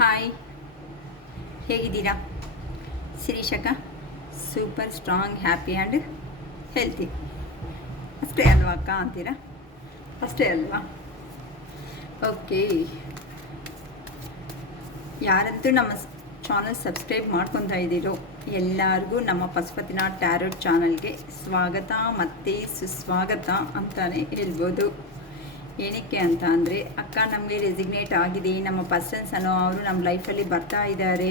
Hi, ಹೇಗಿದ್ದೀರಾ? ಶಿರೀಷಕ super strong happy and healthy ಅಷ್ಟೇ ಅಲ್ವಾ ಅಕ್ಕ ಅಂತೀರಾ? ಅಷ್ಟೇ ಅಲ್ವಾ? ಓಕೆ, ಯಾರಂತೂ ನಮ್ಮ ಚಾನಲ್ ಸಬ್ಸ್ಕ್ರೈಬ್ ಮಾಡ್ಕೊತಾ ಇದ್ದೀರೋ ಎಲ್ಲರಿಗೂ ನಮ್ಮ ಪಶುಪತಿನಾಥ್ ಟ್ಯಾರೋಟ್ ಚಾನಲ್ಗೆ ಸ್ವಾಗತ ಮತ್ತು ಸುಸ್ವಾಗತ ಅಂತಲೇ ಹೇಳ್ಬೋದು. ಏನಕ್ಕೆ ಅಂತ ಅಂದರೆ, ಅಕ್ಕ ನಮಗೆ ರೆಸಿಗ್ನೇಟ್ ಆಗಿದೆ, ನಮ್ಮ ಪರ್ಸನ್ಸ್ ಅನ್ನೋ ಅವರು ನಮ್ಮ ಲೈಫಲ್ಲಿ ಬರ್ತಾ ಇದ್ದಾರೆ.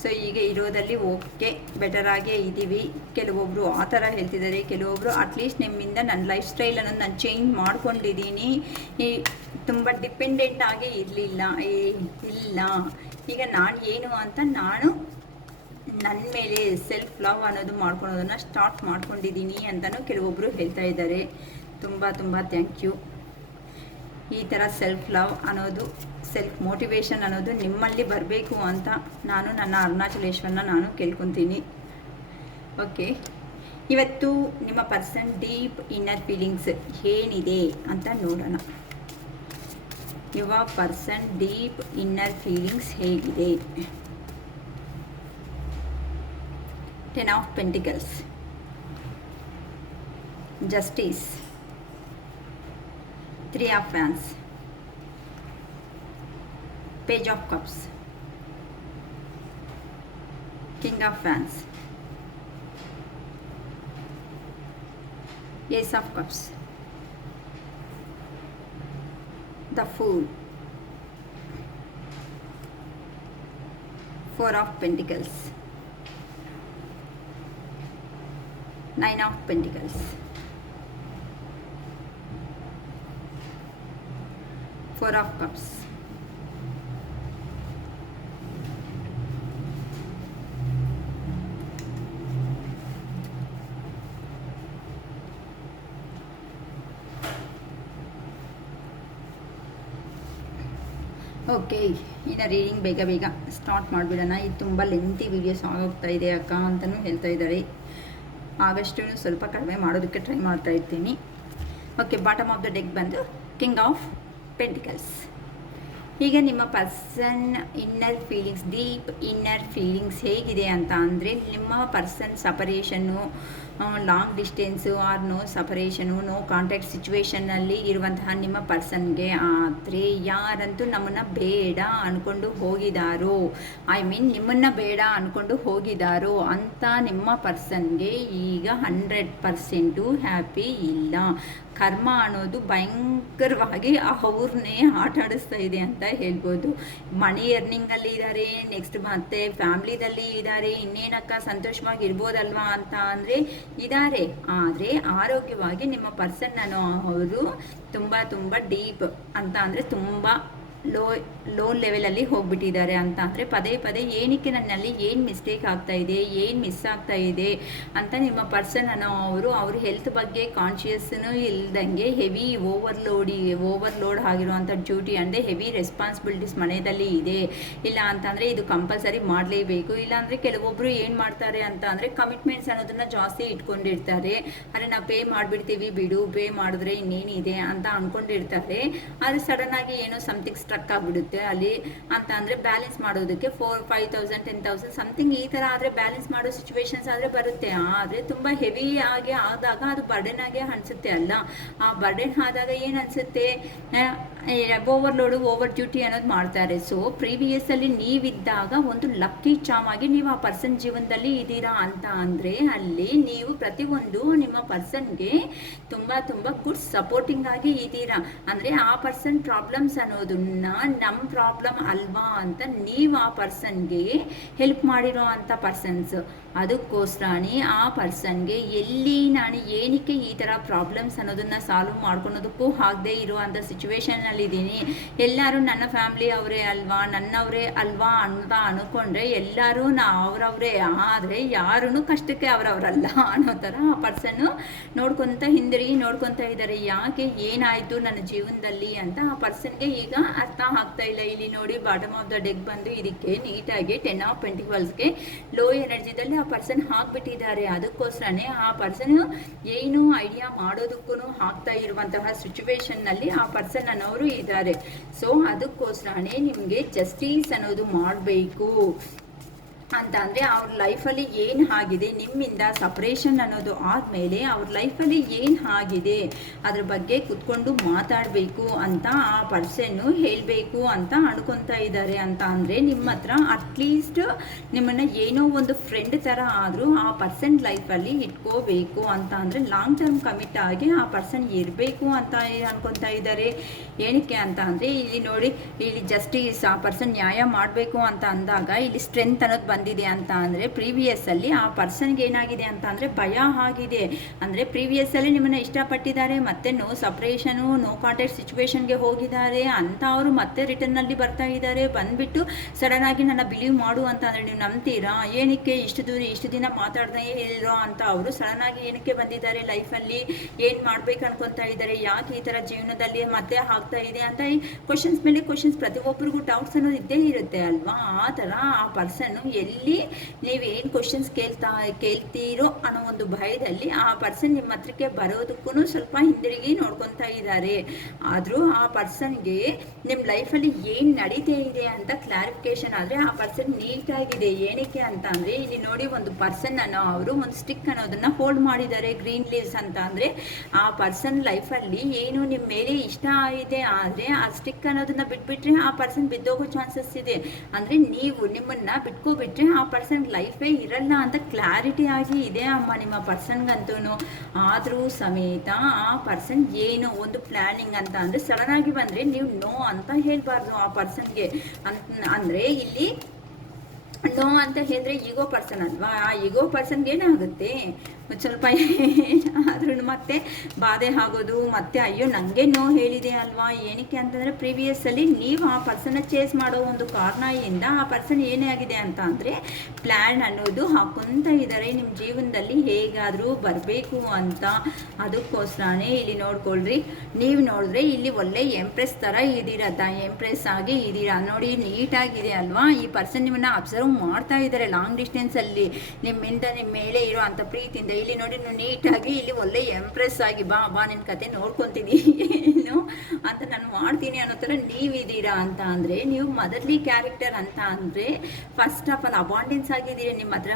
ಸೊ ಈಗ ಇರೋದಲ್ಲಿ ಓಕೆ ಬೆಟರಾಗೇ ಇದ್ದೀವಿ. ಕೆಲವೊಬ್ಬರು ಆ ಥರ ಹೇಳ್ತಿದ್ದಾರೆ, ಕೆಲವೊಬ್ಬರು ಅಟ್ಲೀಸ್ಟ್ ನಿಮ್ಮಿಂದ ನನ್ನ ಲೈಫ್ ಸ್ಟೈಲ್ ಅನ್ನೋದು ನಾನು ಚೇಂಜ್ ಮಾಡ್ಕೊಂಡಿದ್ದೀನಿ, ತುಂಬ ಡಿಪೆಂಡೆಂಟ್ ಆಗೇ ಇರಲಿಲ್ಲ. ಇಲ್ಲ, ಈಗ ನಾನು ಏನು ಅಂತ ನಾನು ನನ್ನ ಮೇಲೆ ಸೆಲ್ಫ್ ಲವ್ ಅನ್ನೋದು ಮಾಡ್ಕೊಳೋದನ್ನು ಸ್ಟಾರ್ಟ್ ಮಾಡ್ಕೊಂಡಿದ್ದೀನಿ ಅಂತಲೂ ಕೆಲವೊಬ್ಬರು ಹೇಳ್ತಾ ಇದ್ದಾರೆ. ತುಂಬ ತುಂಬ ಥ್ಯಾಂಕ್ ಯು. ಈ ಥರ ಸೆಲ್ಫ್ ಲವ್ ಅನ್ನೋದು, ಸೆಲ್ಫ್ ಮೋಟಿವೇಶನ್ ಅನ್ನೋದು ನಿಮ್ಮಲ್ಲಿ ಬರಬೇಕು ಅಂತ ನಾನು ನನ್ನ ಅರುಣಾಚಲೇಶ್ವರನ ನಾನು ಕೇಳ್ಕೊತೀನಿ. ಓಕೆ, ಇವತ್ತು ನಿಮ್ಮ ಪರ್ಸನ್ ಡೀಪ್ ಇನ್ನರ್ ಫೀಲಿಂಗ್ಸ್ ಏನಿದೆ ಅಂತ ನೋಡೋಣ. ಯುವ ಪರ್ಸನ್ ಡೀಪ್ ಇನ್ನರ್ ಫೀಲಿಂಗ್ಸ್ ಹೇಗಿದೆ? 10 of pentacles, justice, 3 of Wands, Page of Cups, King of Wands, Ace of Cups, the Fool, 4 of Pentacles, 9 of Pentacles, 4 of Cups, okay, ಇನ್ನು reading ಬೇಗ start ಮಾಡಿಬಿಡೋಣ. ಇದು ತುಂಬ ಲೆಂತಿ ವೀಡಿಯೋಸ್ ಆಗೋಗ್ತಾ ಇದೆ ಅಕ್ಕ ಅಂತಲೂ ಹೇಳ್ತಾ ಇದ್ದಾರೆ. ಆದಷ್ಟು ಸ್ವಲ್ಪ ಕಡಿಮೆ ಮಾಡೋದಕ್ಕೆ ಟ್ರೈ ಮಾಡ್ತಾ ಇರ್ತೀನಿ. Okay, bottom of the deck ಬಂದು ಕಿಂಗ್ ಆಫ್ ಪೆಂಟಿಕಲ್ಸ್. ಈಗ ನಿಮ್ಮ person inner feelings, deep inner feelings ಹೇಗಿದೆ ಅಂತ ಅಂದರೆ, ನಿಮ್ಮ ಪರ್ಸನ್ ಸಪರೇಷನ್ನು, long distance or no separation, no contact ಸಿಚುವೇಷನ್ನಲ್ಲಿ ಇರುವಂತಹ ನಿಮ್ಮ ಪರ್ಸನ್ಗೆ, ಆದರೆ ಯಾರಂತೂ ನಮ್ಮನ್ನು ಬೇಡ ಅಂದ್ಕೊಂಡು ಹೋಗಿದಾರೋ, ಐ ಮೀನ್ ನಿಮ್ಮನ್ನು ಬೇಡ ಅಂದ್ಕೊಂಡು ಹೋಗಿದಾರೋ ಅಂತ ನಿಮ್ಮ ಪರ್ಸನ್ಗೆ ಈಗ 100% ಹ್ಯಾಪಿ ಇಲ್ಲ. ಕರ್ಮ ಅನ್ನೋದು ಭಯಂಕರವಾಗಿ ಅವ್ರನ್ನೇ ಆಟಾಡಿಸ್ತಾ ಇದೆ ಅಂತ ಹೇಳ್ಬೋದು. ಮನಿ ಎರ್ನಿಂಗಲ್ಲಿ ಇದ್ದಾರೆ, ನೆಕ್ಸ್ಟ್ ಮತ್ತೆ ಫ್ಯಾಮ್ಲಿದಲ್ಲಿ ಇದ್ದಾರೆ, ಇನ್ನೇನಕ್ಕ ಸಂತೋಷವಾಗಿರ್ಬೋದಲ್ವಾ ಅಂತ ಅಂದರೆ ಇದ್ದಾರೆ. ಆದರೆ ಆರೋಗ್ಯವಾಗಿ ನಿಮ್ಮ ಪರ್ಸನ್ ಅನ್ನೋ ಅವರು ತುಂಬ ಡೀಪ್ ಅಂತ ಅಂದರೆ ತುಂಬ ಲೋ ಲೆವೆಲಲ್ಲಿ ಹೋಗ್ಬಿಟ್ಟಿದ್ದಾರೆ ಅಂತ ಅಂದರೆ ಪದೇ ಏನಕ್ಕೆ ನನ್ನಲ್ಲಿ ಏನು ಮಿಸ್ಟೇಕ್ ಆಗ್ತಾ ಇದೆ, ಏನು ಮಿಸ್ ಆಗ್ತಾ ಇದೆ ಅಂತ ನಿಮ್ಮ ಪರ್ಸನ್ ಅನ್ನೋ ಅವ್ರ ಹೆಲ್ತ್ ಬಗ್ಗೆ ಕಾನ್ಷಿಯಸ್ನು ಇಲ್ದಂಗೆ ಹೆವಿ ಓವರ್ಲೋಡ್ ಆಗಿರುವಂಥ ಡ್ಯೂಟಿ ಅಂದರೆ ಹೆವಿ ರೆಸ್ಪಾನ್ಸಿಬಿಲಿಟೀಸ್ ಮನೆಯಲ್ಲಿ ಇದೆ. ಇಲ್ಲ ಅಂತಂದರೆ ಇದು ಕಂಪಲ್ಸರಿ ಮಾಡಲೇಬೇಕು. ಇಲ್ಲಾಂದರೆ ಕೆಲವೊಬ್ಬರು ಏನು ಮಾಡ್ತಾರೆ ಅಂತ ಅಂದರೆ ಕಮಿಟ್ಮೆಂಟ್ಸ್ ಅನ್ನೋದನ್ನು ಜಾಸ್ತಿ ಇಟ್ಕೊಂಡಿರ್ತಾರೆ. ಅಂದರೆ ನಾವು ಪೇ ಮಾಡಿಬಿಡ್ತೀವಿ ಬಿಡು, ಪೇ ಮಾಡಿದ್ರೆ ಇನ್ನೇನಿದೆ ಅಂತ ಅಂದ್ಕೊಂಡಿರ್ತಾರೆ. ಆದರೆ ಸಡನ್ನಾಗಿ ಏನೋ ಸಮಥಿಂಗ್ ಸ್ಟ್ರಕ್ ಆಗಿಬಿಡುತ್ತೆ ಅಲ್ಲಿ ಅಂತ ಅಂದರೆ ಬ್ಯಾಲೆನ್ಸ್ ಮಾಡೋದಕ್ಕೆ 4,000-5,000 10,000 ಸಮಥಿಂಗ್ ಈ ಥರ ಆದರೆ ಬ್ಯಾಲೆನ್ಸ್ ಮಾಡೋ ಸಿಚುವೇಶನ್ಸ್ ಆದರೆ ಬರುತ್ತೆ. ಆದರೆ ತುಂಬ ಹೆವಿ ಆಗಿ ಆದಾಗ ಅದು ಬರ್ಡನ್ ಆಗೇ ಅನಿಸುತ್ತೆ. ಅಲ್ಲ, ಆ ಬರ್ಡನ್ ಆದಾಗ ಏನು ಅನಿಸುತ್ತೆ, ಓವರ್ ಡ್ಯೂಟಿ ಅನ್ನೋದು ಮಾಡ್ತಾರೆ. ಸೊ ಪ್ರೀವಿಯಸ್ಸಲ್ಲಿ ನೀವಿದ್ದಾಗ ಒಂದು ಲಕ್ಕಿ ಚಾಮ್ ಆಗಿ ನೀವು ಆ ಪರ್ಸನ್ ಜೀವನದಲ್ಲಿ ಇದ್ದೀರಾ ಅಂತ ಅಂದರೆ ಅಲ್ಲಿ ನೀವು ಪ್ರತಿಯೊಂದು ನಿಮ್ಮ ಪರ್ಸನ್ಗೆ ತುಂಬ ಗುಡ್ ಸಪೋರ್ಟಿಂಗ್ ಆಗಿ ಇದ್ದೀರಾ. ಅಂದರೆ ಆ ಪರ್ಸನ್ ಪ್ರಾಬ್ಲಮ್ಸ್ ಅನ್ನೋದನ್ನ ನಮ್ಮ ಪ್ರಾಬ್ಲಮ್ ಅಲ್ವಾ ಅಂತ ನೀವು ಆ ಪರ್ಸನ್ಗೆ ಹೆಲ್ಪ್ ಮಾಡಿರೋ ಅಂಥ ಪರ್ಸನ್ಸ್. ಅದಕ್ಕೋಸ್ಕರನೇ ಆ ಪರ್ಸನ್ಗೆ ಎಲ್ಲಿ ನಾನು ಏನಕ್ಕೆ ಈ ಥರ ಪ್ರಾಬ್ಲಮ್ಸ್ ಅನ್ನೋದನ್ನು ಸಾಲ್ವ್ ಮಾಡ್ಕೊಳೋದಕ್ಕೂ ಆಗದೆ ಇರುವಂಥ ಸಿಚುವೇಶನ್ನಲ್ಲಿದ್ದೀನಿ. ಎಲ್ಲರೂ ನನ್ನ ಫ್ಯಾಮ್ಲಿ ಅವರೇ ಅಲ್ವಾ, ನನ್ನವರೇ ಅಲ್ವಾ ಅಂತ ಅಂದ್ಕೊಂಡ್ರೆ ಎಲ್ಲರೂ ಅವರವರೇ, ಆದರೆ ಯಾರೂ ಕಷ್ಟಕ್ಕೆ ಅವರವರಲ್ಲ ಅನ್ನೋ ಥರ ಆ ಪರ್ಸನ್ನು ನೋಡ್ಕೊತಾ ಇದ್ದಾರೆ. ಯಾಕೆ ಏನಾಯಿತು ನನ್ನ ಜೀವನದಲ್ಲಿ ಅಂತ ಆ ಪರ್ಸನ್ಗೆ ಈಗ ಅರ್ಥ ಆಗ್ತಾ ಇಲ್ಲ. ಇಲ್ಲಿ ನೋಡಿ, ಬಾಟಮ್ ಆಫ್ ದ ಡೆಕ್ ಬಂದು ಇದಕ್ಕೆ ನೀಟಾಗಿ 10 ಆಫ್ ಪೆಂಟಿಕಲ್ಸ್ಗೆ ಲೋ ಎನರ್ಜಿದಲ್ಲಿ ಆ ಪರ್ಸನ್ ಹಾಕ್ಬಿಟ್ಟಿದ್ದಾರೆ. ಅದಕ್ಕೋಸ್ಕರನೇ ಆ ಪರ್ಸನ್ ಏನು ಐಡಿಯಾ ಮಾಡೋದಕ್ಕೂ ಆಗ್ತಾ ಇರುವಂತಹ ಸಿಚುವೇಶನ್ನಲ್ಲಿ ಆ ಪರ್ಸನ್ ಅನ್ನೋರು ಅವರು ಇದ್ದಾರೆ. ಸೊ ಅದಕ್ಕೋಸ್ಕರನೇ ನಿಮಗೆ ಜಸ್ಟಿಸ್ ಅನ್ನೋದು ಮಾಡಬೇಕು ಅಂತ ಅಂದರೆ ಅವ್ರ ಲೈಫಲ್ಲಿ ಏನು ಆಗಿದೆ, ನಿಮ್ಮಿಂದ ಸಪ್ರೇಷನ್ ಅನ್ನೋದು ಆದಮೇಲೆ ಅವ್ರ ಲೈಫಲ್ಲಿ ಏನು ಆಗಿದೆ ಅದ್ರ ಬಗ್ಗೆ ಕುತ್ಕೊಂಡು ಮಾತಾಡಬೇಕು ಅಂತ ಆ ಪರ್ಸನ್ನು ಹೇಳಬೇಕು ಅಂತ ಅನ್ಕೊತಾ ಇದ್ದಾರೆ. ಅಂತ ಅಂದರೆ ನಿಮ್ಮ ಹತ್ರ ಅಟ್ಲೀಸ್ಟ್ ನಿಮ್ಮನ್ನು ಏನೋ ಒಂದು ಫ್ರೆಂಡ್ ಥರ ಆದರೂ ಆ ಪರ್ಸನ್ ಲೈಫಲ್ಲಿ ಇಟ್ಕೋಬೇಕು ಅಂತ ಅಂದರೆ ಲಾಂಗ್ ಟರ್ಮ್ ಕಮಿಟ್ ಆಗಿ ಆ ಪರ್ಸನ್ ಇರಬೇಕು ಅಂತ ಅನ್ಕೊತಾ ಇದ್ದಾರೆ. ಏನಕ್ಕೆ ಅಂತ ಅಂದರೆ ಇಲ್ಲಿ ನೋಡಿ, ಇಲ್ಲಿ ಜಸ್ಟಿಸ್ ಆ ಪರ್ಸನ್ ನ್ಯಾಯ ಮಾಡಬೇಕು ಅಂತ ಅಂದಾಗ ಇಲ್ಲಿ ಸ್ಟ್ರೆಂತ್ ಅನ್ನೋದು ಬಂದಿದೆ. ಅಂತ ಅಂದರೆ ಪ್ರೀವಿಯಸ್ಸಲ್ಲಿ ಆ ಪರ್ಸನ್ಗೆ ಏನಾಗಿದೆ ಅಂತ ಅಂದರೆ ಭಯ ಆಗಿದೆ. ಅಂದರೆ ಪ್ರೀವಿಯಸ್ಸಲ್ಲಿ ನಿಮ್ಮನ್ನು ಇಷ್ಟಪಟ್ಟಿದ್ದಾರೆ, ಮತ್ತೆ ನೋ ಸಪ್ರೇಷನು ನೋ ಕಾಂಟ್ಯಾಕ್ಟ್ ಸಿಚುವೇಶನ್ಗೆ ಹೋಗಿದ್ದಾರೆ ಅಂತ ಅವರು ಮತ್ತೆ ರಿಟರ್ನಲ್ಲಿ ಬರ್ತಾ ಇದ್ದಾರೆ. ಬಂದುಬಿಟ್ಟು ಸಡನ್ನಾಗಿ ನನ್ನ ಬಿಲೀವ್ ಮಾಡು ಅಂತ ಅಂದರೆ ನೀವು ನಂಬ್ತೀರಾ? ಏನಕ್ಕೆ ಇಷ್ಟು ದಿನ ಮಾತಾಡ್ದೇ ಹೇಳಿರೋ ಅಂತ ಅವರು ಸಡನ್ನಾಗಿ ಏನಕ್ಕೆ ಬಂದಿದ್ದಾರೆ ಲೈಫಲ್ಲಿ, ಏನು ಮಾಡ್ಬೇಕು ಅನ್ಕೊತಾ ಇದ್ದಾರೆ, ಯಾಕೆ ಈ ಥರ ಜೀವನದಲ್ಲಿ ಮತ್ತೆ ಆಗ್ತಾ ಇದೆ ಅಂತ ಈ ಕ್ವಶನ್ಸ್ ಮೇಲೆ ಕ್ವಶನ್ಸ್ ಪ್ರತಿಯೊಬ್ಬರಿಗೂ ಡೌಟ್ಸ್ ಅನ್ನೋದು ಇದ್ದೇ ಇರುತ್ತೆ ಅಲ್ವಾ. ಆ ಥರ ಆ ಪರ್ಸನ್ನು ಎಲ್ಲಿ ನೀವೇನು ಕ್ವಶನ್ಸ್ ಕೇಳ್ತೀರೋ ಅನ್ನೋ ಒಂದು ಭಯದಲ್ಲಿ ಆ ಪರ್ಸನ್ ನಿಮ್ಮ ಹತ್ರಕ್ಕೆ ಬರೋದಕ್ಕೂ ಸ್ವಲ್ಪ ಹಿಂದಿರುಗಿ ನೋಡ್ಕೊತಾ ಇದ್ದಾರೆ. ಆದರೂ ಆ ಪರ್ಸನ್ಗೆ ನಿಮ್ಮ ಲೈಫಲ್ಲಿ ಏನು ನಡೀತಾ ಇದೆ ಅಂತ ಕ್ಲಾರಿಫಿಕೇಶನ್ ಆದರೆ ಆ ಪರ್ಸನ್ ನೀಟಾಗಿದೆ. ಏನಕ್ಕೆ ಅಂತ ಅಂದರೆ ಇಲ್ಲಿ ನೋಡಿ, ಒಂದು ಪರ್ಸನ್ ಅನ್ನೋ ಅವರು ಒಂದು ಸ್ಟಿಕ್ ಅನ್ನೋದನ್ನು ಹೋಲ್ಡ್ ಮಾಡಿದ್ದಾರೆ, ಗ್ರೀನ್ ಲೀವ್ಸ್ ಅಂತ. ಅಂದರೆ ಆ ಪರ್ಸನ್ ಲೈಫಲ್ಲಿ ಏನು ನಿಮ್ಮ ಮೇಲೆ ಇಷ್ಟ ಆಗಿದೆ ಆದರೆ ಆ ಸ್ಟಿಕ್ ಅನ್ನೋದನ್ನ ಬಿಟ್ಬಿಟ್ರೆ ಆ ಪರ್ಸನ್ ಬಿದ್ದೋಗೋ ಚಾನ್ಸಸ್ ಇದೆ. ಅಂದರೆ ನೀವು ನಿಮ್ಮನ್ನು ಬಿಟ್ಕೊಬಿಟ್ರೆ ಆ ಪರ್ಸನ್ ಲೈಫೇ ಇರಲ್ಲ ಅಂತ ಕ್ಲಾರಿಟಿ ಆಗಿ ಇದೆ ಅಮ್ಮ ನಿಮ್ಮ ಪರ್ಸನ್ಗಂತೂ. ಆದರೂ ಸಮೇತ ಆ ಪರ್ಸನ್ ಏನೋ ಒಂದು ಪ್ಲ್ಯಾನಿಂಗ್ ಅಂತ ಅಂದರೆ ಸಡನ್ ಆಗಿ ಬಂದರೆ ನೀವು ನೋ ಅಂತ ಹೇಳ್ಬಾರ್ದು ಆ ಪರ್ಸನ್ಗೆ. ಅಂದರೆ ಇಲ್ಲಿ ನೋ ಅಂತ ಹೇಳಿದ್ರೆ ಈಗೋ ಪರ್ಸನ್ ಅಲ್ವಾ, ಆ ಈಗೋ ಪರ್ಸನ್ಗೆ ಏನಾಗುತ್ತೆ ಸ್ವಲ್ಪ ಆದ್ರೂ ಮತ್ತೆ ಬಾಧೆ ಆಗೋದು, ಮತ್ತೆ ಅಯ್ಯೋ ನನಗೆ ನೋ ಹೇಳಿದೆ ಅಲ್ವಾ. ಏನಕ್ಕೆ ಅಂತಂದರೆ ಪ್ರೀವಿಯಸ್ಸಲ್ಲಿ ನೀವು ಆ ಪರ್ಸನ್ನ ಚೇಸ್ ಮಾಡೋ ಒಂದು ಕಾರಣದಿಂದ ಆ ಪರ್ಸನ್ ಏನೇ ಆಗಿದೆ ಅಂತ ಅಂದರೆ ಪ್ಲ್ಯಾನ್ ಅನ್ನೋದು ಹಾಕ್ಕೊತ ಇದ್ದಾರೆ ನಿಮ್ಮ ಜೀವನದಲ್ಲಿ ಹೇಗಾದರೂ ಬರಬೇಕು ಅಂತ. ಅದಕ್ಕೋಸ್ಕರನೇ ಇಲ್ಲಿ ನೋಡ್ಕೊಳ್ರಿ, ನೀವು ನೋಡಿದ್ರೆ ಇಲ್ಲಿ ಒಳ್ಳೆ ಎಂಪ್ರೆಸ್ ಥರ ಇದ್ದೀರಾ, ಎಂಪ್ರೆಸ್ ಆಗಿ ಇದ್ದೀರಾ ನೋಡಿ, ನೀಟಾಗಿದೆ ಅಲ್ವಾ. ಈ ಪರ್ಸನ್ ನಿಮ್ಮನ್ನು ಅಬ್ಸರ್ವ್ ಮಾಡ್ತಾ ಇದ್ದಾರೆ ಲಾಂಗ್ ಡಿಸ್ಟೆನ್ಸಲ್ಲಿ, ನಿಮ್ಮಿಂದ ನಿಮ್ಮ ಮೇಲೆ ಇರೋ ಅಂಥ ಪ್ರೀತಿಯಿಂದ. ಇಲ್ಲಿ ನೋಡಿ ನೀವು ನೀಟಾಗಿ ಇಲ್ಲಿ ಒಳ್ಳೆ ಎಂಪ್ರೆಸ್ ಆಗಿ ಬಾ ನಿನ್ನ ಕತೆ ನೋಡ್ಕೊತೀನಿ ಏನು ಅಂತ ನಾನು ಮಾಡ್ತೀನಿ ಅನ್ನೋ ಥರ ನೀವಿದ್ದೀರಾ. ಅಂತ ಅಂದರೆ ನೀವು ಮದರ್ಲಿ ಕ್ಯಾರೆಕ್ಟರ್ ಅಂತ ಅಂದರೆ ಫಸ್ಟ್ ಆಫ್ ಆಲ್ ಅಬಾಂಡೆನ್ಸ್ ಆಗಿದ್ದೀರಿ. ನಿಮ್ಮ ಹತ್ರ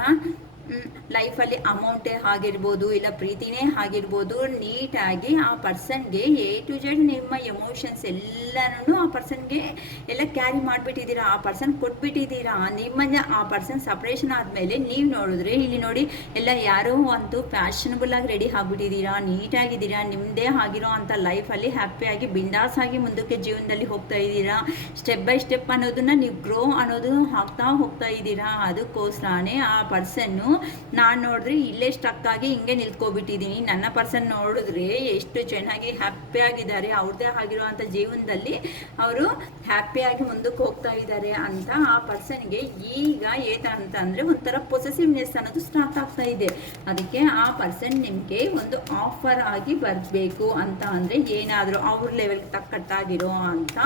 ಲೈಫಲ್ಲಿ ಅಮೌಂಟೇ ಆಗಿರ್ಬೋದು, ಇಲ್ಲ ಪ್ರೀತಿನೇ ಆಗಿರ್ಬೋದು, ನೀಟಾಗಿ ಆ ಪರ್ಸನ್ಗೆ ಎ ಟು ಜೆಡ್ ನಿಮ್ಮ ಎಮೋಷನ್ಸ್ ಎಲ್ಲನೂ ಆ ಪರ್ಸನ್ಗೆ ಎಲ್ಲ ಕ್ಯಾರಿ ಮಾಡಿಬಿಟ್ಟಿದ್ದೀರಾ, ಆ ಪರ್ಸನ್ ಕೊಟ್ಬಿಟ್ಟಿದ್ದೀರಾ. ನಿಮ್ಮನ್ನ ಆ ಪರ್ಸನ್ ಸಪ್ರೇಷನ್ ಆದಮೇಲೆ ನೀವು ನೋಡಿದ್ರೆ ಇಲ್ಲಿ ನೋಡಿ ಎಲ್ಲ ಯಾರೋ ಅಂತೂ ಫ್ಯಾಷನಬಲ್ ಆಗಿ ರೆಡಿ ಆಗಿಬಿಟ್ಟಿದ್ದೀರಾ, ನೀಟಾಗಿದ್ದೀರಾ, ನಿಮ್ಮದೇ ಆಗಿರೋ ಅಂಥ ಲೈಫಲ್ಲಿ ಹ್ಯಾಪಿಯಾಗಿ ಬಿಂದಾಸ್ ಆಗಿ ಮುಂದಕ್ಕೆ ಜೀವನದಲ್ಲಿ ಹೋಗ್ತಾ ಇದ್ದೀರಾ. ಸ್ಟೆಪ್ ಬೈ ಸ್ಟೆಪ್ ಅನ್ನೋದನ್ನ ನೀವು ಗ್ರೋ ಅನ್ನೋದು ಹಾಕ್ತಾ ಹೋಗ್ತಾ ಇದ್ದೀರಾ. ಅದಕ್ಕೋಸ್ಕರನೇ ಆ ಪರ್ಸನ್ನು ನಾನು ನೋಡಿದ್ರೆ ಇಲ್ಲೇ ಸ್ಟಕ್ ಆಗಿ ಹಿಂಗೆ ನಿಲ್ತ್ಕೊಬಿಟ್ಟಿದ್ದೀನಿ. ನನ್ನ ಪರ್ಸನ್ ನೋಡಿದ್ರೆ ಎಷ್ಟು ಚೆನ್ನಾಗಿ ಹ್ಯಾಪಿಯಾಗಿದ್ದಾರೆ, ಅವ್ರದ್ದೇ ಆಗಿರುವಂಥ ಜೀವನದಲ್ಲಿ ಅವರು ಹ್ಯಾಪಿಯಾಗಿ ಮುಂದಕ್ಕೆ ಹೋಗ್ತಾ ಇದ್ದಾರೆ ಅಂತ ಆ ಪರ್ಸನ್ಗೆ ಈಗ ಏತಂತ ಅಂದರೆ ಒಂಥರ ಪೊಸೆಸಿವ್ನೆಸ್ ಅನ್ನೋದು ಸ್ಟಾರ್ಟ್ ಆಗ್ತಾ ಇದೆ. ಅದಕ್ಕೆ ಆ ಪರ್ಸನ್ ನಿಮಗೆ ಒಂದು ಆಫರ್ ಆಗಿ ಬರಬೇಕು ಅಂತ ಅಂದರೆ ಏನಾದರೂ ಅವ್ರ ಲೆವೆಲ್ಗೆ ತಕ್ಕಟ್ಟಾಗಿರೋ ಅಂತ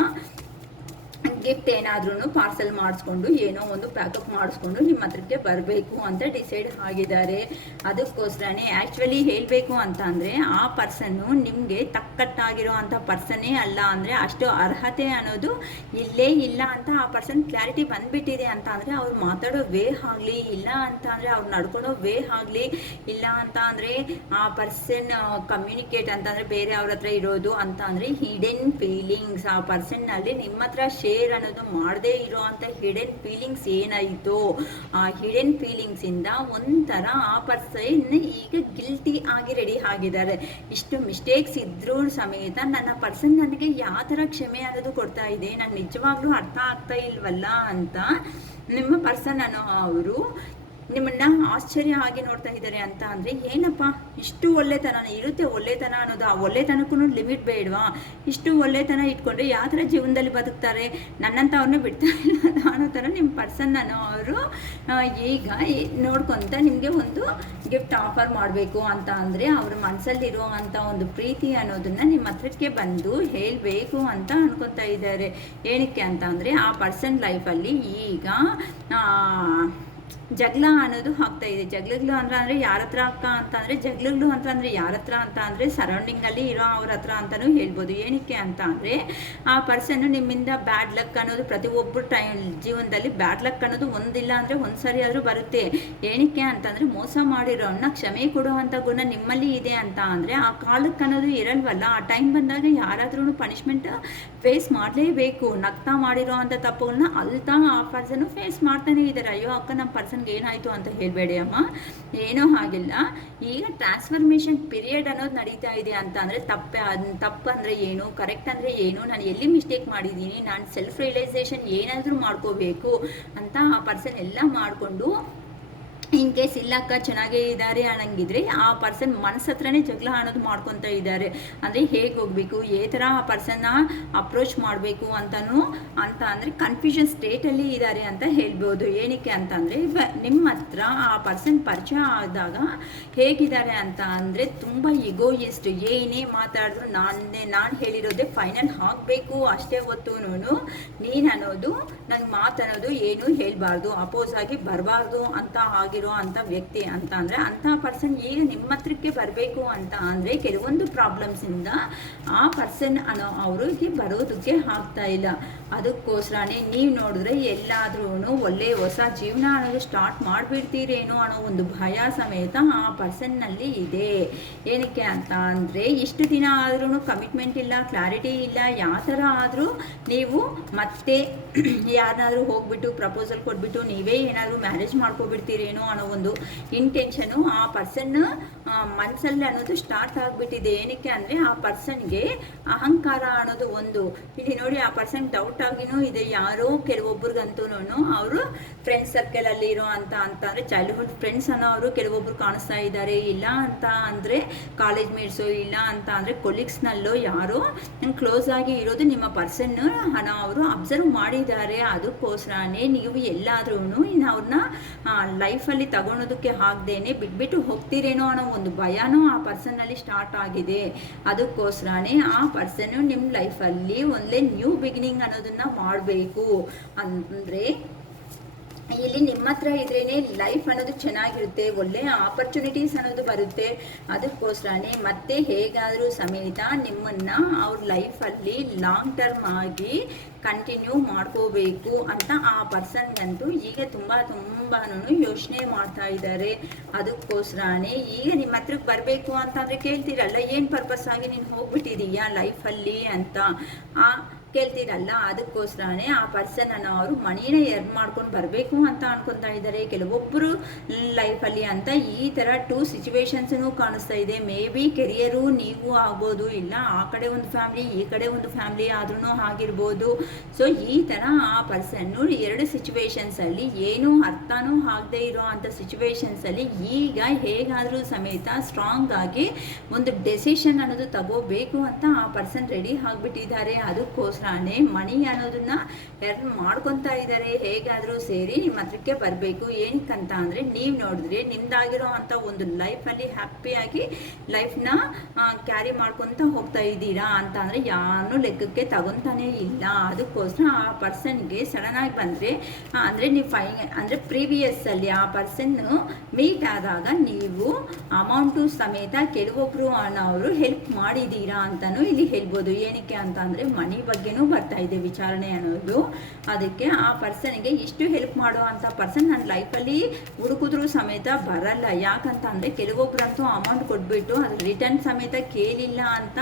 ಗಿಫ್ಟ್ ಏನಾದ್ರೂ ಪಾರ್ಸಲ್ ಮಾಡಿಸ್ಕೊಂಡು ಏನೋ ಒಂದು ಪ್ಯಾಕಪ್ ಮಾಡಿಸ್ಕೊಂಡು ನಿಮ್ಮ ಹತ್ರಕ್ಕೆ ಬರಬೇಕು ಅಂತ ಡಿಸೈಡ್ ಆಗಿದ್ದಾರೆ. ಅದಕ್ಕೋಸ್ಕರನೇ ಆ್ಯಕ್ಚುಲಿ ಹೇಳಬೇಕು ಅಂತ ಅಂದರೆ ಆ ಪರ್ಸನ್ನು ನಿಮಗೆ ತಕ್ಕಟ್ಟಾಗಿರೋ ಅಂಥ ಪರ್ಸನ್ನೇ ಅಲ್ಲ. ಅಂದರೆ ಅಷ್ಟು ಅರ್ಹತೆ ಅನ್ನೋದು ಇಲ್ಲೇ ಇಲ್ಲ ಅಂತ ಆ ಪರ್ಸನ್ ಕ್ಲಾರಿಟಿ ಬಂದುಬಿಟ್ಟಿದೆ. ಅಂತ ಅಂದರೆ ಅವ್ರು ಮಾತಾಡೋ ವೇ ಆಗಲಿ, ಇಲ್ಲ ಅಂತ ಅಂದರೆ ಅವ್ರು ನಡ್ಕೊಳೋ ವೇ ಆಗಲಿ, ಇಲ್ಲ ಅಂತ ಅಂದರೆ ಆ ಪರ್ಸನ್ ಕಮ್ಯುನಿಕೇಟ್ ಅಂತಂದರೆ ಬೇರೆ ಅವ್ರ ಹತ್ರ ಇರೋದು ಅಂತ ಅಂದರೆ ಹಿಡನ್ ಫೀಲಿಂಗ್ಸ್ ಆ ಪರ್ಸನ್ನಲ್ಲಿ ನಿಮ್ಮ ಹತ್ರ ಶೇರ್ ಅನ್ನೋದು ಮಾಡದೇ ಇರೋ ಅಂತ ಹಿಡನ್ ಫೀಲಿಂಗ್ಸ್ ಏನಾಯಿತು, ಆ ಹಿಡನ್ ಫೀಲಿಂಗ್ಸಿಂದ ಒಂಥರ ಆ ಪರ್ಸನ್ ಈಗ ಗಿಲ್ಟಿ ಆಗಿ ರೆಡಿ ಆಗಿದ್ದಾರೆ. ಇಷ್ಟು ಮಿಸ್ಟೇಕ್ಸ್ ಇದ್ರೂ ಸಮೇತ ನನ್ನ ಪರ್ಸನ್ ನನಗೆ ಯಾವ ಥರ ಕ್ಷಮೆ ಅನ್ನೋದು ಕೊಡ್ತಾ ಇದೆ, ನಾನು ನಿಜವಾಗ್ಲೂ ಅರ್ಥ ಆಗ್ತಾ ಇಲ್ವಲ್ಲ ಅಂತ ನಿಮ್ಮ ಪರ್ಸನ್ ಅನ್ನೋ ಅವರು ನಿಮ್ಮನ್ನ ಆಶ್ಚರ್ಯ ಆಗಿ ನೋಡ್ತಾ ಇದ್ದಾರೆ. ಅಂತ ಅಂದರೆ ಏನಪ್ಪ ಇಷ್ಟು ಒಳ್ಳೆತನ ಇರುತ್ತೆ, ಒಳ್ಳೆತನ ಅನ್ನೋದು, ಆ ಒಳ್ಳೆತನಕ್ಕೂ ಲಿಮಿಟ್ ಬೇಡವಾ? ಇಷ್ಟು ಒಳ್ಳೆತನ ಇಟ್ಕೊಂಡ್ರೆ ಯಾವ ಥರ ಜೀವನದಲ್ಲಿ ಬದುಕ್ತಾರೆ, ನನ್ನಂತ ಅವ್ರನ್ನ ಬಿಡ್ತಾ ಇಲ್ಲ ಅನ್ನೋ ಥರ ನಿಮ್ಮ ಪರ್ಸನ್ ಅನ್ನೋ ಅವರು ಈಗ ನೋಡ್ಕೊತ ನಿಮಗೆ ಒಂದು ಗಿಫ್ಟ್ ಆಫರ್ ಮಾಡಬೇಕು ಅಂತ ಅಂದರೆ ಅವ್ರ ಮನಸ್ಸಲ್ಲಿರುವಂಥ ಒಂದು ಪ್ರೀತಿ ಅನ್ನೋದನ್ನು ನಿಮ್ಮ ಹತ್ರಕ್ಕೆ ಬಂದು ಹೇಳಬೇಕು ಅಂತ ಅನ್ಕೊತಾ ಇದ್ದಾರೆ. ಏನಕ್ಕೆ ಅಂತ ಅಂದರೆ ಆ ಪರ್ಸನ್ ಲೈಫಲ್ಲಿ ಈಗ ಜಗಳ ಅನ್ನೋದು ಆಗ್ತಾ ಇದೆ. ಜಗಳಗಳು ಅಂದರೆ ಯಾರ ಹತ್ರ ಅಕ್ಕ ಅಂತಂದರೆ, ಜಗಳಗಳು ಅಂತಂದರೆ ಯಾರ ಹತ್ರ ಅಂತ ಅಂದರೆ ಸರೌಂಡಿಂಗಲ್ಲಿ ಇರೋ ಅವ್ರ ಹತ್ರ ಅಂತಲೂ ಹೇಳ್ಬೋದು. ಏನಕ್ಕೆ ಅಂತ ಅಂದರೆ ಆ ಪರ್ಸನ್ನು ನಿಮ್ಮಿಂದ ಬ್ಯಾಡ್ ಲಕ್ ಅನ್ನೋದು ಪ್ರತಿಯೊಬ್ಬರು ಜೀವನದಲ್ಲಿ ಬ್ಯಾಡ್ ಲಕ್ ಅನ್ನೋದು ಒಂದಿಲ್ಲ ಅಂದರೆ ಒಂದು ಸರಿ ಆದರೂ ಬರುತ್ತೆ. ಏನಕ್ಕೆ ಅಂತಂದರೆ ಮೋಸ ಮಾಡಿರೋನ್ನ ಕ್ಷಮೆ ಕೊಡುವಂಥ ಗುಣ ನಿಮ್ಮಲ್ಲಿ ಇದೆ ಅಂತ ಅಂದರೆ ಆ ಕಾಲಕ್ಕೆ ಅನ್ನೋದು ಇರಲ್ವಲ್ಲ. ಆ ಟೈಮ್ ಬಂದಾಗ ಯಾರಾದ್ರೂ ಪನಿಷ್ಮೆಂಟ್ ಫೇಸ್ ಮಾಡಲೇಬೇಕು. ನಗ್ತಾ ಮಾಡಿರೋ ಅಂಥ ತಪ್ಪುಗಳನ್ನ ಅಲ್ತಾ ಆ ಪರ್ಸನ್ನು ಫೇಸ್ ಮಾಡ್ತಾನೆ ಇದ್ದಾರೆ. ಅಯ್ಯೋ ಅಕ್ಕ ನಮ್ಮ ಪರ್ಸನ್ಗೆ ಏನಾಯಿತು ಅಂತ ಹೇಳಬೇಡಿ ಅಮ್ಮ, ಏನೋ ಹಾಗಿಲ್ಲ. ಈಗ ಟ್ರಾನ್ಸ್ಫರ್ಮೇಷನ್ ಪೀರಿಯಡ್ ಅನ್ನೋದು ನಡೀತಾ ಇದೆ ಅಂತ ಅಂದರೆ ತಪ್ಪು ಅಂದರೆ ಏನು, ಕರೆಕ್ಟ್ ಅಂದರೆ ಏನು, ನಾನು ಎಲ್ಲಿ ಮಿಸ್ಟೇಕ್ ಮಾಡಿದ್ದೀನಿ, ನಾನು ಸೆಲ್ಫ್ ರಿಯಲೈಸೇಷನ್ ಏನಾದರೂ ಮಾಡ್ಕೋಬೇಕು ಅಂತ ಆ ಪರ್ಸನ್ ಎಲ್ಲ ಮಾಡಿಕೊಂಡು ಇನ್ ಕೇಸ್ ಇಲ್ಲಕ್ಕ ಚೆನ್ನಾಗೇ ಇದ್ದಾರೆ ಅನ್ನಂಗಿದ್ರೆ ಆ ಪರ್ಸನ್ ಮನಸ್ಸು ಹತ್ರನೇ ಜಗಳ ಅನ್ನೋದು ಮಾಡ್ಕೊತಾ ಇದ್ದಾರೆ. ಅಂದರೆ ಹೇಗೆ ಹೋಗಬೇಕು, ಏ ಥರ ಆ ಪರ್ಸನ್ನ ಅಪ್ರೋಚ್ ಮಾಡಬೇಕು ಅಂತ ಅಂದರೆ ಕನ್ಫ್ಯೂಷನ್ ಸ್ಟೇಟಲ್ಲಿ ಇದ್ದಾರೆ ಅಂತ ಹೇಳ್ಬೋದು. ಏನಕ್ಕೆ ಅಂತಂದರೆ ನಿಮ್ಮ ಹತ್ರ ಆ ಪರ್ಸನ್ ಪರಿಚಯ ಆದಾಗ ಹೇಗಿದ್ದಾರೆ ಅಂತ ಅಂದರೆ ತುಂಬ ಈಗೋಯಿಸ್ಟ್. ಏನೇ ಮಾತಾಡಿದ್ರು ನಾನು ಹೇಳಿರೋದೇ ಫೈನಲ್ ಆಗಬೇಕು ಅಷ್ಟೇ ಹೊತ್ತು ನೀನು ಅನ್ನೋದು ನನಗೆ ಮಾತನ್ನೋದು ಏನೂ ಹೇಳಬಾರ್ದು, ಅಪೋಸ್ ಆಗಿ ಬರಬಾರ್ದು ಅಂತ ಆಗಿರೋ ಅಂಥ ವ್ಯಕ್ತಿ ಅಂತ ಅಂದರೆ ಅಂಥ ಪರ್ಸನ್ ಈಗ ನಿಮ್ಮ ಹತ್ರಕ್ಕೆ ಬರಬೇಕು ಅಂತ ಅಂದರೆ ಕೆಲವೊಂದು ಪ್ರಾಬ್ಲಮ್ಸಿಂದ ಆ ಪರ್ಸನ್ ಅವ್ರಿಗೆ ಬರೋದಕ್ಕೆ ಆಗ್ತಾ ಇಲ್ಲ. ಅದಕ್ಕೋಸ್ಕರನೇ ನೀವು ನೋಡಿದ್ರೆ ಎಲ್ಲಾದ್ರೂ ಒಳ್ಳೆ ಹೊಸ ಜೀವನ ಅನ್ನೋದು ಸ್ಟಾರ್ಟ್ ಮಾಡಿಬಿಡ್ತೀರೇನೋ ಅನ್ನೋ ಒಂದು ಭಯ ಸಮೇತ ಆ ಪರ್ಸನ್ನಲ್ಲಿ ಇದೆ. ಏನಕ್ಕೆ ಅಂತ ಅಂದರೆ ಇಷ್ಟು ದಿನ ಆದ್ರೂ ಕಮಿಟ್ಮೆಂಟ್ ಇಲ್ಲ, ಕ್ಲಾರಿಟಿ ಇಲ್ಲ. ಯಾವ ಥರ ಆದರೂ ನೀವು ಮತ್ತೆ ಯಾರನ್ನಾದ್ರೂ ಹೋಗ್ಬಿಟ್ಟು ಪ್ರಪೋಸಲ್ ಕೊಟ್ಬಿಟ್ಟು ನೀವೇ ಏನಾದರೂ ಮ್ಯಾರೇಜ್ ಮಾಡ್ಕೊಬಿಡ್ತೀರೇನೋ ಅನ್ನೋ ಒಂದು ಇಂಟೆನ್ಷನು ಆ ಪರ್ಸನ್ ಮನಸ್ಸಲ್ಲಿ ಅನ್ನೋದು ಸ್ಟಾರ್ಟ್ ಆಗಿಬಿಟ್ಟಿದೆ. ಏನಕ್ಕೆ ಅಂದರೆ ಆ ಪರ್ಸನ್ಗೆ ಅಹಂಕಾರ ಅನ್ನೋದು ಒಂದು ಇಲ್ಲಿ ನೋಡಿ. ಆ ಪರ್ಸನ್ ಡೌಟ್ ಆಗಿನೂ ಇದೆ. ಯಾರೋ ಕೆಲವೊಬ್ರಿಗಂತೂ ಅವರು ಫ್ರೆಂಡ್ಸ್ ಸರ್ಕಲಲ್ಲಿ ಇರೋ ಅಂತಂದರೆ ಚೈಲ್ಡ್ಹುಡ್ ಫ್ರೆಂಡ್ಸ್ ಅನ್ನೋ ಅವರು ಕೆಲವೊಬ್ರು ಕಾಣಿಸ್ತಾ ಇದ್ದಾರೆ. ಇಲ್ಲ ಅಂತ ಅಂದರೆ ಕಾಲೇಜ್ ಮೇಟ್ಸು, ಇಲ್ಲ ಅಂತ ಅಂದರೆ ಕೊಲೀಗ್ಸ್ನಲ್ಲೋ ಯಾರೋ ಕ್ಲೋಸ್ ಆಗಿ ಇರೋದು ನಿಮ್ಮ ಪರ್ಸನ್ ಅವರು ಅಬ್ಸರ್ವ್ ಮಾಡಿದ್ದಾರೆ. ಅದಕ್ಕೋಸ್ಕರನೇ ನೀವು ಎಲ್ಲಾದ್ರೂ ಅವ್ರನ್ನ ಲೈಫಲ್ಲಿ ತಗೊಳೋದಕ್ಕೆ ಆಗದೇನೆ ಬಿಟ್ಬಿಟ್ಟು ಹೋಗ್ತೀರೇನೋ ಅನ್ನೋ ಒಂದು ಭಯನೂ ಆ ಪರ್ಸನ್ನಲ್ಲಿ ಸ್ಟಾರ್ಟ್ ಆಗಿದೆ. ಅದಕ್ಕೋಸ್ಕರನೇ ಆ ಪರ್ಸನ್ನು ನಿಮ್ಮ ಲೈಫಲ್ಲಿ ಒಂದೇ ನ್ಯೂ ಬಿಗಿನಿಂಗ್ ಅನ್ನೋದನ್ನು ಮಾಡಬೇಕು. ಅಂದರೆ ಇಲ್ಲಿ ನಿಮ್ಮ ಹತ್ರ ಇದ್ರೇ ಲೈಫ್ ಅನ್ನೋದು ಚೆನ್ನಾಗಿರುತ್ತೆ, ಒಳ್ಳೆ ಆಪರ್ಚುನಿಟೀಸ್ ಅನ್ನೋದು ಬರುತ್ತೆ. ಅದಕ್ಕೋಸ್ಕರನೇ ಮತ್ತೆ ಹೇಗಾದರೂ ಸಮೇತ ನಿಮ್ಮನ್ನು ಅವ್ರ ಲೈಫಲ್ಲಿ ಲಾಂಗ್ ಟರ್ಮ್ ಆಗಿ ಕಂಟಿನ್ಯೂ ಮಾಡ್ಕೋಬೇಕು ಅಂತ ಆ ಪರ್ಸನ್ಗಂತೂ ಈಗ ತುಂಬಾ ಯೋಚನೆ ಮಾಡ್ತಾ ಇದ್ದಾರೆ. ಅದಕ್ಕೋಸ್ಕರನೇ ಈಗ ನಿಮ್ಮ ಹತ್ರಕ್ಕೆ ಬರಬೇಕು ಅಂತಂದರೆ ಕೇಳ್ತೀರಲ್ಲ, ಏನು ಪರ್ಪಸ್ ಆಗಿ ನೀನು ಹೋಗ್ಬಿಟ್ಟಿದೀಯಾ ಲೈಫಲ್ಲಿ ಅಂತ ಕೇಳ್ತೀರಲ್ಲ. ಅದಕ್ಕೋಸ್ಕರನೇ ಆ ಪರ್ಸನ್ ಅವರು ಮನಿನ ಎರ್ನ್ ಮಾಡ್ಕೊಂಡು ಬರಬೇಕು ಅಂತ ಅನ್ಕೊತಾ ಇದ್ದಾರೆ ಕೆಲವೊಬ್ಬರು ಲೈಫಲ್ಲಿ ಅಂತ. ಈ ಥರ 2 ಸಿಚುವೇಶನ್ಸೂ ಕಾಣಿಸ್ತಾ ಇದೆ. ಮೇ ಬಿ ಕೆರಿಯರು ನೀವು ಆಗ್ಬೋದು, ಇಲ್ಲ ಆ ಕಡೆ ಒಂದು ಫ್ಯಾಮ್ಲಿ ಈ ಕಡೆ ಒಂದು ಫ್ಯಾಮ್ಲಿ ಆದ್ರೂ ಆಗಿರ್ಬೋದು. ಸೊ ಈ ಥರ ಆ ಪರ್ಸನ್ನು 2 ಸಿಚುವೇಶನ್ಸಲ್ಲಿ ಏನೂ ಅರ್ಥನೂ ಆಗದೆ ಇರೋ ಅಂಥ ಸಿಚುವೇಶನ್ಸಲ್ಲಿ ಈಗ ಹೇಗಾದರೂ ಸಮೇತ ಸ್ಟ್ರಾಂಗ್ ಆಗಿ ಒಂದು ಡೆಸಿಷನ್ ಅನ್ನೋದು ತಗೋಬೇಕು ಅಂತ ಆ ಪರ್ಸನ್ ರೆಡಿ ಆಗಿಬಿಟ್ಟಿದ್ದಾರೆ. ಅದಕ್ಕೋಸ್ಕರ ಮನಿ ಅನ್ನೋದನ್ನ ಎರ್ನ್ ಮಾಡ್ಕೊತಾ ಇದ್ದಾರೆ. ಹೇಗಾದರೂ ಸೇರಿ ನಿಮ್ಮ ಹತ್ರಕ್ಕೆ ಬರಬೇಕು. ಏನಕ್ಕಂತ ಅಂದರೆ ನೀವು ನೋಡಿದ್ರೆ ನಿಮ್ದಾಗಿರೋ ಅಂಥ ಒಂದು ಲೈಫಲ್ಲಿ ಹ್ಯಾಪಿಯಾಗಿ ಲೈಫ್ನ ಕ್ಯಾರಿ ಮಾಡ್ಕೊತ ಹೋಗ್ತಾ ಇದ್ದೀರಾ ಅಂತ ಅಂದರೆ ಯಾರೂ ಲೆಕ್ಕಕ್ಕೆ ತಗೊತಾನೇ ಇಲ್ಲ. ಅದಕ್ಕೋಸ್ಕರ ಆ ಪರ್ಸನ್ಗೆ ಸಡನ್ನಾಗಿ ಬಂದರೆ ಅಂದರೆ ನೀವು ಅಂದರೆ ಪ್ರೀವಿಯಸ್ಸಲ್ಲಿ ಆ ಪರ್ಸನ್ನು ಮೀಟ್ ಆದಾಗ ನೀವು ಅಮೌಂಟು ಸಮೇತ ಕೆಲವೊಬ್ಬರು ಅನ್ನೋರು ಹೆಲ್ಪ್ ಮಾಡಿದ್ದೀರಾ ಅಂತಲೂ ಇಲ್ಲಿ ಹೇಳ್ಬೋದು. ಏನಕ್ಕೆ ಅಂತ ಅಂದರೆ ಮನಿ ಬಗ್ಗೆ ಬರ್ತಾ ಇದೆ ವಿಚಾರಣೆ ಅನ್ನೋದು. ಅದಕ್ಕೆ ಆ ಪರ್ಸನ್ಗೆ ಇಷ್ಟು ಹೆಲ್ಪ್ ಮಾಡೋ ಅಂತ ಪರ್ಸನ್ ನನ್ನ ಲೈಫಲ್ಲಿ ಹುಡುಕಿದ್ರು ಸಮೇತ ಬರಲ್ಲ. ಯಾಕಂತ ಅಂದರೆ ಕೆಲವೊಬ್ಬರಂತೂ ಅಮೌಂಟ್ ಕೊಟ್ಬಿಟ್ಟು ಅದು ರಿಟರ್ನ್ ಸಮೇತ ಕೇಳಿಲ್ಲ ಅಂತ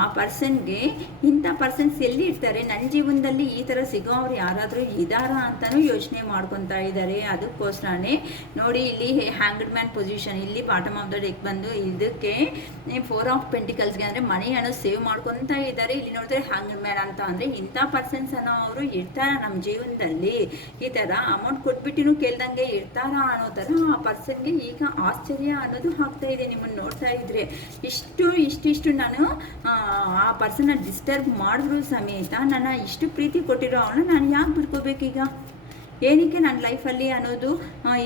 ಆ ಪರ್ಸನ್ಗೆ ಇಂಥ ಪರ್ಸನ್ಸ್ ಎಲ್ಲಿ ಇರ್ತಾರೆ, ನನ್ನ ಜೀವನದಲ್ಲಿ ಈ ಥರ ಸಿಗೋ ಅವ್ರು ಯಾರಾದರೂ ಇದ್ದಾರಾ ಅಂತಲೂ ಯೋಚನೆ ಮಾಡ್ಕೊತಾ ಇದ್ದಾರೆ. ಅದಕ್ಕೋಸ್ಕರನೇ ನೋಡಿ ಇಲ್ಲಿ ಹ್ಯಾಂಗ್ಡ್ ಮ್ಯಾನ್ ಪೊಸಿಷನ್, ಇಲ್ಲಿ ಬಾಟಮ್ ಆಫ್ ದ ಡೆಕ್ ಬಂದು ಇದಕ್ಕೆ 4 ಆಫ್ ಪೆಂಟಿಕಲ್ಸ್ಗೆ ಅಂದರೆ ಮನಿ ಅನ್ನೋ ಸೇವ್ ಮಾಡ್ಕೊತಾ ಇದ್ದಾರೆ. ಇಲ್ಲಿ ನೋಡಿದ್ರೆ ಹ್ಯಾಂಗ್ಡ್ ಮ್ಯಾನ್ ಅಂತ ಅಂದರೆ ಇಂಥ ಪರ್ಸನ್ಸ್ ಅವರು ಇರ್ತಾರ ನಮ್ಮ ಜೀವನದಲ್ಲಿ. ಈ ಥರ ಅಮೌಂಟ್ ಕೊಟ್ಬಿಟ್ಟು ಕೇಳ್ದಂಗೆ ಇರ್ತಾರ ಅನ್ನೋ ಥರ ಆ ಪರ್ಸನ್ಗೆ ಈಗ ಆಶ್ಚರ್ಯ ಅನ್ನೋದು ಆಗ್ತಾ ಇದೆ. ನಿಮ್ಮನ್ನು ನೋಡ್ತಾ ಇದ್ರೆ ಇಷ್ಟಿಷ್ಟು ನಾನು ಆ ಪರ್ಸನ್ನ ಡಿಸ್ಟರ್ಬ್ ಮಾಡಿದ್ರು ಸಮೇತ ನನ್ನ ಇಷ್ಟು ಪ್ರೀತಿ ಕೊಟ್ಟಿರೋ ಅವನ್ನ ನಾನು ಯಾಕೆ ಬಿಡ್ಕೋಬೇಕೀಗ, ಏನಕ್ಕೆ ನನ್ನ ಲೈಫಲ್ಲಿ ಅನ್ನೋದು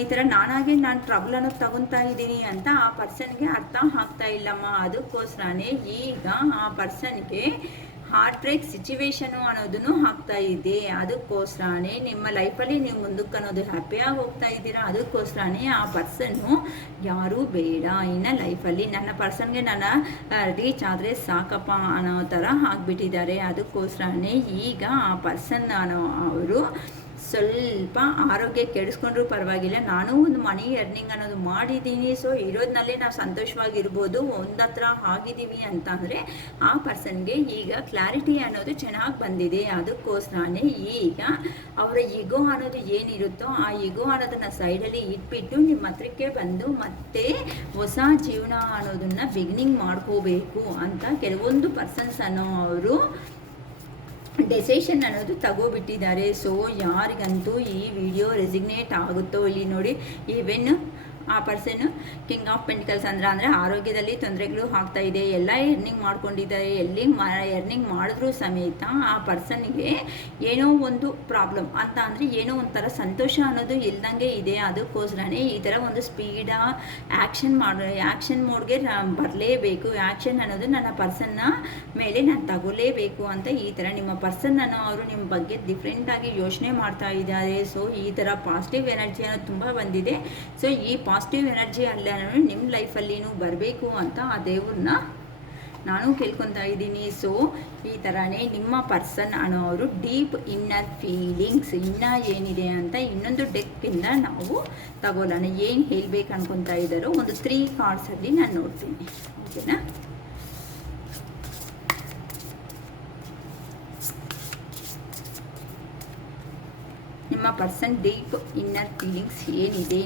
ಈ ಥರ ನಾನಾಗೆ ನಾನು ಟ್ರಬಲ್ ಅನ್ನೋದು ತಗೊತಾ ಇದ್ದೀನಿ ಅಂತ ಆ ಪರ್ಸನ್ಗೆ ಅರ್ಥ ಆಗ್ತಾ ಇಲ್ಲಮ್ಮ. ಅದಕ್ಕೋಸ್ಕರನೇ ಈಗ ಆ ಪರ್ಸನ್ಗೆ ಹಾರ್ಟ್ ಬ್ರೇಕ್ ಸಿಚುವೇಶನು ಅನ್ನೋದನ್ನು ಆಗ್ತಾ ಇದೆ. ಅದಕ್ಕೋಸ್ಕರನೇ ನಿಮ್ಮ ಲೈಫಲ್ಲಿ ನೀವು ಮುಂದಕ್ಕೆ ಅನ್ನೋದು ಹ್ಯಾಪಿಯಾಗಿ ಹೋಗ್ತಾ ಇದ್ದೀರಾ. ಅದಕ್ಕೋಸ್ಕರನೇ ಆ ಪರ್ಸನ್ನು ಯಾರೂ ಬೇಡ ಇನ್ನು ಲೈಫಲ್ಲಿ. ನನ್ನ ಪರ್ಸನ್ಗೆ ನನ್ನ ರೀಚ್ ಆದರೆ ಸಾಕಪ್ಪ ಅನ್ನೋ ಥರ ಆಗಿಬಿಟ್ಟಿದ್ದಾರೆ. ಅದಕ್ಕೋಸ್ಕರನೇ ಈಗ ಆ ಪರ್ಸನ್ ಅವರು ಸ್ವಲ್ಪ ಆರೋಗ್ಯ ಕೆಡಿಸ್ಕೊಂಡ್ರೂ ಪರವಾಗಿಲ್ಲ, ನಾನು ಒಂದು ಮನಿ ಅರ್ನಿಂಗ್ ಅನ್ನೋದು ಮಾಡಿದ್ದೀನಿ, ಸೊ ಇರೋದ್ನಲ್ಲೇ ನಾವು ಸಂತೋಷವಾಗಿರ್ಬೋದು, ಒಂದು ಹತ್ರ ಆಗಿದ್ದೀವಿ ಅಂತಂದರೆ ಆ ಪರ್ಸನ್ಗೆ ಈಗ ಕ್ಲಾರಿಟಿ ಅನ್ನೋದು ಚೆನ್ನಾಗಿ ಬಂದಿದೆ. ಅದಕ್ಕೋಸ್ಕರನೇ ಈಗ ಅವರ ಈಗೋ ಅನ್ನೋದು ಏನಿರುತ್ತೋ ಆ ಈಗೋ ಅನ್ನೋದನ್ನು ಸೈಡಲ್ಲಿ ಇಟ್ಬಿಟ್ಟು ನಿಮ್ಮ ಹತ್ರಕ್ಕೆ ಬಂದು ಮತ್ತೆ ಹೊಸ ಜೀವನ ಅನ್ನೋದನ್ನು ಬಿಗಿನಿಂಗ್ ಮಾಡ್ಕೋಬೇಕು ಅಂತ ಕೆಲವೊಂದು ಪರ್ಸನ್ಸ್ ಅನ್ನೋ ಅವರು ಡೆಸಿಷನ್ ಅನ್ನೋದು ತಗೋಬಿಟ್ಟಿದ್ದಾರೆ. ಸೊ ಯಾರಿಗಂತೂ ಈ ವಿಡಿಯೋ ರೆಸಿಗ್ನೇಟ್ ಆಗುತ್ತೋ ಇಲ್ಲಿ ನೋಡಿ, ಈವೆನ್ ಆ ಪರ್ಸನ್ ಕಿಂಗ್ ಆಫ್ ಪೆಂಟಿಕಲ್ಸ್ ಅಂದರೆ ಆರೋಗ್ಯದಲ್ಲಿ ತೊಂದರೆಗಳು ಆಗ್ತಾ ಇದೆ, ಎಲ್ಲ ಎರ್ನಿಂಗ್ ಮಾಡ್ಕೊಂಡಿದ್ದಾರೆ, ಎರ್ನಿಂಗ್ ಮಾಡಿದ್ರೂ ಸಮೇತ ಆ ಪರ್ಸನ್ಗೆ ಏನೋ ಒಂದು ಪ್ರಾಬ್ಲಮ್ ಅಂತ ಅಂದರೆ ಏನೋ ಒಂಥರ ಸಂತೋಷ ಅನ್ನೋದು ಇಲ್ದಂಗೆ ಇದೆ. ಅದಕ್ಕೋಸ್ಕರನೇ ಈ ಥರ ಒಂದು ಸ್ಪೀಡ ಆ್ಯಕ್ಷನ್ ಮೋಡ್ಗೆ ಬರಲೇಬೇಕು, ಆ್ಯಕ್ಷನ್ ಅನ್ನೋದು ನನ್ನ ಪರ್ಸನ್ನ ಮೇಲೆ ನಾನು ತಗೊಳ್ಳೇಬೇಕು ಅಂತ ಈ ಥರ ನಿಮ್ಮ ಪರ್ಸನ್ ಅನ್ನೋ ಅವರು ನಿಮ್ಮ ಬಗ್ಗೆ ಡಿಫ್ರೆಂಟಾಗಿ ಯೋಚನೆ ಮಾಡ್ತಾ ಇದ್ದಾರೆ. ಸೊ ಈ ಥರ ಪಾಸಿಟಿವ್ ಎನರ್ಜಿ ಅನ್ನೋದು ತುಂಬ ಬಂದಿದೆ. ಸೊ ಈ ಪಾಸಿಟಿವ್ ಎನರ್ಜಿ ಅಲ್ಲ ನಿಮ್ಮ ಲೈಫಲ್ಲಿನೂ ಬರಬೇಕು ಅಂತ ಆ ದೇವ್ರನ್ನ ನಾನು ಕೇಳ್ಕೊತಾ ಇದ್ದೀನಿ. ಸೊ ಈ ಥರನೇ ನಿಮ್ಮ ಪರ್ಸನ್ ಅನ್ನೋರು ಡೀಪ್ ಇನ್ನರ್ ಫೀಲಿಂಗ್ಸ್ ಇನ್ನೂ ಏನಿದೆ ಅಂತ ಇನ್ನೊಂದು ಡೆಕ್ಕಿಂದ ನಾವು ತಗೊಳ್ಳೋಣ. ಏನು ಹೇಳಬೇಕು ಅನ್ಕೊತಾ ಇದ್ದಾರೋ ಒಂದು 3 ಕಾರ್ಡ್ಸಲ್ಲಿ ನಾನು ನೋಡ್ತೀನಿ, ಓಕೆನಾ? ನಿಮ್ಮ ಪರ್ಸನ್ ಡೀಪ್ ಇನ್ನರ್ ಫೀಲಿಂಗ್ಸ್ ಏನಿದೆ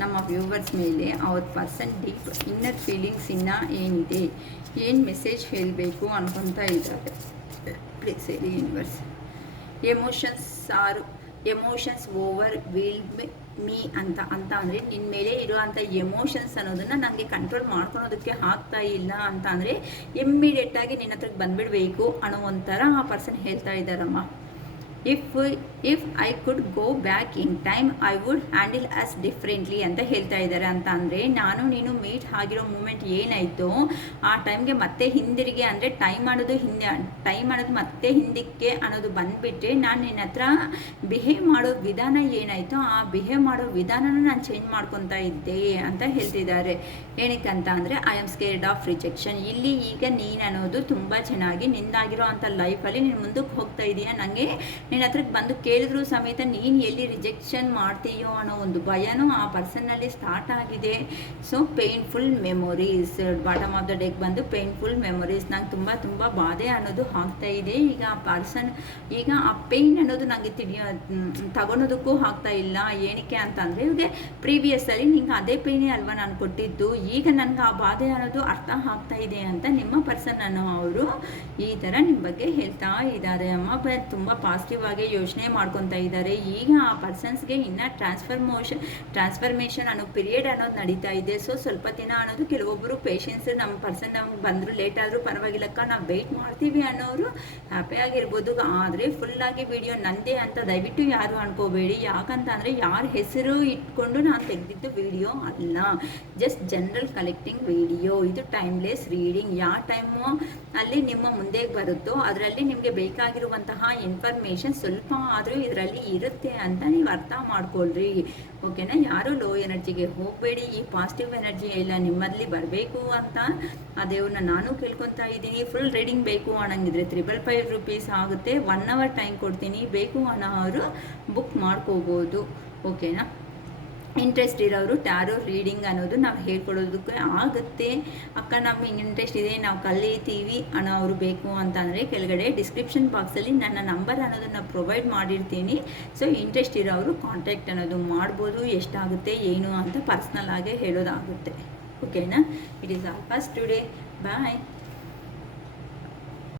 ನಮ್ಮ ವ್ಯೂವರ್ಸ್ ಮೇಲೆ, ಅವ್ರ ಪರ್ಸನ್ ಡೀಪ್ ಇನ್ನರ್ ಫೀಲಿಂಗ್ಸ್ ಇನ್ನೂ ಏನಿದೆ, ಏನು ಮೆಸೇಜ್ ಹೇಳಬೇಕು ಅನ್ಕೊತಾ ಇದ್ದಾರೆ ಪ್ಲೀಸ್ ಹೇಳಿ universe. Emotions over wheeled me ಅಂತ ಅಂದರೆ ನಿನ್ನ ಮೇಲೆ ಇರುವಂಥ ಎಮೋಷನ್ಸ್ ಅನ್ನೋದನ್ನು ನನಗೆ ಕಂಟ್ರೋಲ್ ಮಾಡ್ಕೊಳೋದಕ್ಕೆ ಆಗ್ತಾ ಇಲ್ಲ ಅಂತ ಅಂದರೆ ಇಮ್ಮಿಡಿಯೇಟಾಗಿ ನಿನ್ನ ಹತ್ರಕ್ಕೆ ಬಂದುಬಿಡಬೇಕು ಅನ್ನೋ ಒಂಥರ ಆ ಪರ್ಸನ್ ಹೇಳ್ತಾ ಇದ್ದಾರಮ್ಮ. If I could go back in time I would handle us differently ಅಂತ ಹೇಳ್ತಾ ಇದ್ದಾರೆ. ಅಂತ ಅಂದರೆ ನಾನು ನೀನು ಮೀಟ್ ಆಗಿರೋ ಮೂಮೆಂಟ್ ಏನಾಯಿತು ಆ ಟೈಮ್ಗೆ ಮತ್ತೆ ಹಿಂದಿರುಗಿ ಅಂದರೆ ಟೈಮ್ ಮಾಡೋದು ಮತ್ತೆ ಹಿಂದಕ್ಕೆ ಅನ್ನೋದು ಬಂದುಬಿಟ್ರೆ ನಾನು ನಿನ್ನ ಹತ್ರ ಬಿಹೇವ್ ಮಾಡೋ ವಿಧಾನ ಏನಾಯಿತು ಆ ಬಿಹೇವ್ ಮಾಡೋ ವಿಧಾನನೂ ನಾನು ಚೇಂಜ್ ಮಾಡ್ಕೊತಾ ಇದ್ದೆ ಅಂತ ಹೇಳ್ತಿದ್ದಾರೆ. ಏನಕ್ಕೆ ಅಂತ ಅಂದರೆ I am scared of rejection. ಇಲ್ಲಿ ಈಗ ನೀನು ಅನ್ನೋದು ತುಂಬ ಚೆನ್ನಾಗಿ ನಿಂದಾಗಿರೋ ಅಂಥ ಲೈಫಲ್ಲಿ ನೀನು ಮುಂದಕ್ಕೆ ಹೋಗ್ತಾ ಇದೀಯ. ನನಗೆ ನಿನ್ನ ಹತ್ರಕ್ಕೆ ಬಂದು ಕೇಳಿದ್ರು ಸಮೇತ ನೀನು ಎಲ್ಲಿ ರಿಜೆಕ್ಷನ್ ಮಾಡ್ತೀಯೋ ಅನ್ನೋ ಒಂದು ಭಯನೂ ಆ ಪರ್ಸನ್ನಲ್ಲಿ ಸ್ಟಾರ್ಟ್ ಆಗಿದೆ. So painful memories bottom of the deck ಬಂದು ಪೇನ್ಫುಲ್ ಮೆಮೊರೀಸ್, ನಂಗೆ ತುಂಬ ಬಾಧೆ ಅನ್ನೋದು ಆಗ್ತಾ ಇದೆ. ಈಗ ಆ ಪರ್ಸನ್ ಈಗ ಆ ಪೇಯ್ನ್ ಅನ್ನೋದು ನನಗೆ ತಗೊಳೋದಕ್ಕೂ ಆಗ್ತಾ ಇಲ್ಲ. ಏನಕ್ಕೆ ಅಂತಂದರೆ ಇವಾಗ ಪ್ರೀವಿಯಸ್ಸಲ್ಲಿ ನಿಂಗೆ ಅದೇ ಪೇಯ್ನೇ ಅಲ್ವಾ ನಾನು ಕೊಟ್ಟಿದ್ದು, ಈಗ ನನಗೆ ಆ ಬಾಧೆ ಅನ್ನೋದು ಅರ್ಥ ಆಗ್ತಾ ಇದೆ ಅಂತ ನಿಮ್ಮ ಪರ್ಸನ್ ಅನ್ನೋ ಅವರು ಈ ಥರ ನಿಮ್ಮ ಬಗ್ಗೆ ಹೇಳ್ತಾ ಇದ್ದಾರೆ ಅಮ್ಮ. ತುಂಬ ಪಾಸಿಟಿವ್ ಆಗಿ ಯೋಚನೆ ಮಾಡ್ಕೊತಾ ಇದ್ದಾರೆ. ಈಗ ಆ ಪರ್ಸನ್ಸ್ಗೆ ಇನ್ನೂ ಟ್ರಾನ್ಸ್ಫರ್ಮೇಷನ್ ಅನ್ನೋ ಪೀರಿಯಡ್ ಅನ್ನೋದು ನಡೀತಾ ಇದೆ. ಸೊ ಸ್ವಲ್ಪ ದಿನ ಅನ್ನೋದು ಕೆಲವೊಬ್ಬರು ಪೇಷನ್ಸ್ ನಮ್ಮ ಪರ್ಸನ್ ನಮ್ಗೆ ಬಂದರು ಲೇಟ್ ಆದರೂ ಪರವಾಗಿಲ್ಲಕ್ಕ ನಾವು ವೆಯ್ಟ್ ಮಾಡ್ತೀವಿ ಅನ್ನೋರು ಹ್ಯಾಪಿಯಾಗಿರ್ಬೋದು. ಆದರೆ ಫುಲ್ಲಾಗಿ ವಿಡಿಯೋ ನಂದೇ ಅಂತ ದಯವಿಟ್ಟು ಯಾರು ಅನ್ಕೋಬೇಡಿ. ಯಾಕಂತ ಅಂದರೆ ಯಾರ ಹೆಸರು ಇಟ್ಕೊಂಡು ನಾನು ತೆಗೆದಿದ್ದು ವಿಡಿಯೋ ಅಲ್ಲ, ಜಸ್ಟ್ ಜನರಲ್ ಕಲೆಕ್ಟಿಂಗ್ ವಿಡಿಯೋ. ಇದು ಟೈಮ್ಲೆಸ್ ರೀಡಿಂಗ್. ಯಾವ ಟೈಮು ಅಲ್ಲಿ ನಿಮ್ಮ ಮುಂದೆ ಬರುತ್ತೋ ಅದರಲ್ಲಿ ನಿಮಗೆ ಬೇಕಾಗಿರುವಂತಹ ಇನ್ಫಾರ್ಮೇಷನ್ ಸ್ವಲ್ಪ ಆದರೂ ಇದರಲ್ಲಿ ಇರುತ್ತೆ ಅಂತ ನೀವು ಅರ್ಥ ಮಾಡ್ಕೊಳ್ರಿ, ಓಕೆನಾ? ಯಾರು ಲೋ ಎನರ್ಜಿಗೆ ಹೋಗಬೇಡಿ. ಈ ಪಾಸಿಟಿವ್ ಎನರ್ಜಿ ಎಲ್ಲ ನಿಮ್ಮಲ್ಲಿ ಬರಬೇಕು ಅಂತ ಆ ದೇವ್ರನ್ನ ನಾನು ಕೇಳ್ಕೊತಾ ಇದ್ದೀನಿ. ಫುಲ್ ರೀಡಿಂಗ್ ಬೇಕು ಅನ್ನಂಗಿದ್ರೆ 555 ರೂಪೀಸ್ ಆಗುತ್ತೆ. 1 hour ಟೈಮ್ ಕೊಡ್ತೀನಿ. ಬೇಕು ಅನ್ನೋರು ಬುಕ್ ಮಾಡ್ಕೋಬೋದು, ಓಕೆನಾ? ಇಂಟ್ರೆಸ್ಟ್ ಇರೋರು ಟ್ಯಾರೋ ರೀಡಿಂಗ್ ಅನ್ನೋದು ನಾವು ಹೇಳ್ಕೊಡೋದಕ್ಕೆ ಆಗುತ್ತೆ. ಅಕ್ಕ ನಮಗೆ ಇಂಟ್ರೆಸ್ಟ್ ಇದೆ, ನಾವು ಕಲಿತೀವಿ ಅನ್ನೋರು ಬೇಕು ಅಂತಂದರೆ ಕೆಳಗಡೆ ಡಿಸ್ಕ್ರಿಪ್ಷನ್ ಬಾಕ್ಸಲ್ಲಿ ನನ್ನ ನಂಬರ್ ಅನ್ನೋದನ್ನು ಪ್ರೊವೈಡ್ ಮಾಡಿರ್ತೀನಿ. ಸೊ ಇಂಟ್ರೆಸ್ಟ್ ಇರೋರು ಕಾಂಟ್ಯಾಕ್ಟ್ ಅನ್ನೋದು ಮಾಡ್ಬೋದು. ಎಷ್ಟಾಗುತ್ತೆ ಏನು ಅಂತ ಪರ್ಸ್ನಲ್ ಆಗೇ ಹೇಳೋದಾಗುತ್ತೆ, ಓಕೆನಾ? It is all for today. Bye.